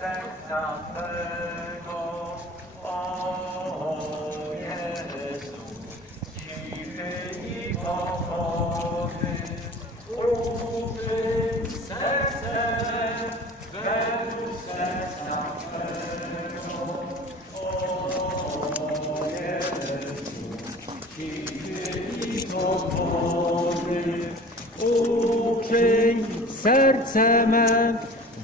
serca Twego, o Jezu, cichy i pokorny, ufny serce według serca Twego, o Jezu, cichy i uczyń serce me.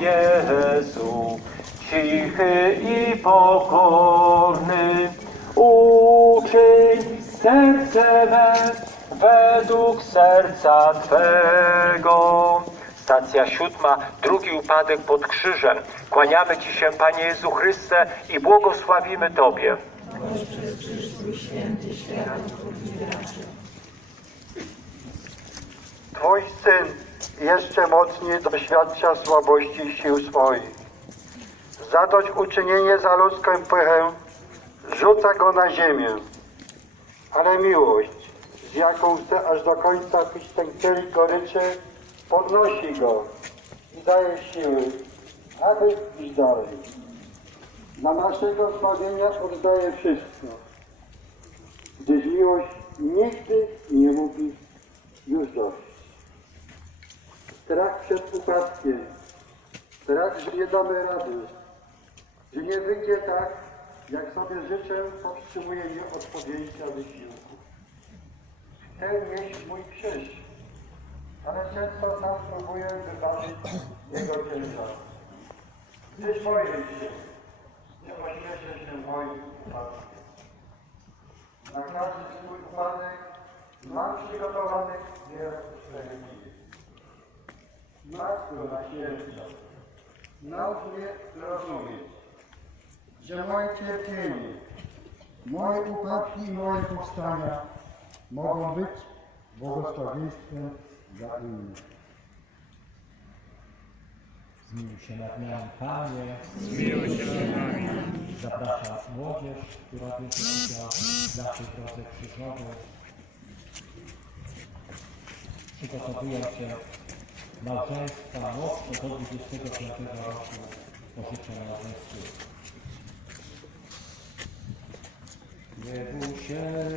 Jezu, cichy i pokorny, uczyń serce me według serca Twego. Stacja siódma, drugi upadek pod krzyżem. Kłaniamy Ci się, Panie Jezu Chryste, i błogosławimy Tobie. Twój syn jeszcze mocniej doświadcza słabości sił swoich. Zadość uczynienie za ludzką pychę rzuca go na ziemię. Ale miłość, z jaką chce aż do końca pić ten kielich goryczy, podnosi go i daje siły, aby iść dalej. Dla naszego zbawienia oddaje wszystko, gdyż miłość nigdy upadkiem, że nie damy rady, że nie wyjdzie tak, jak sobie życzę, powstrzymuje mnie od podjęcia wysiłku. Chcę nieść mój krzyż, ale często sam próbuję wyważyć jego ciężar. Gdyż boję się, że ośmieszę się moim upadkiem. Na każdy swój upadek mam przygotowanych wiele. Matko na święta, naucz mnie rozumieć, że moje cierpienie, moje upadki i moje powstania mogą być błogosławieństwem dla innych. Zmiłuj się nad nami, Panie. Zmiłuj się nad nami. Zapraszam młodzież, która bierze udział w naszej drodze krzyżowej. Przygotowują się małżeństwa mocno do 25 roku pożyczenia małżeńskiego. Nie bój się,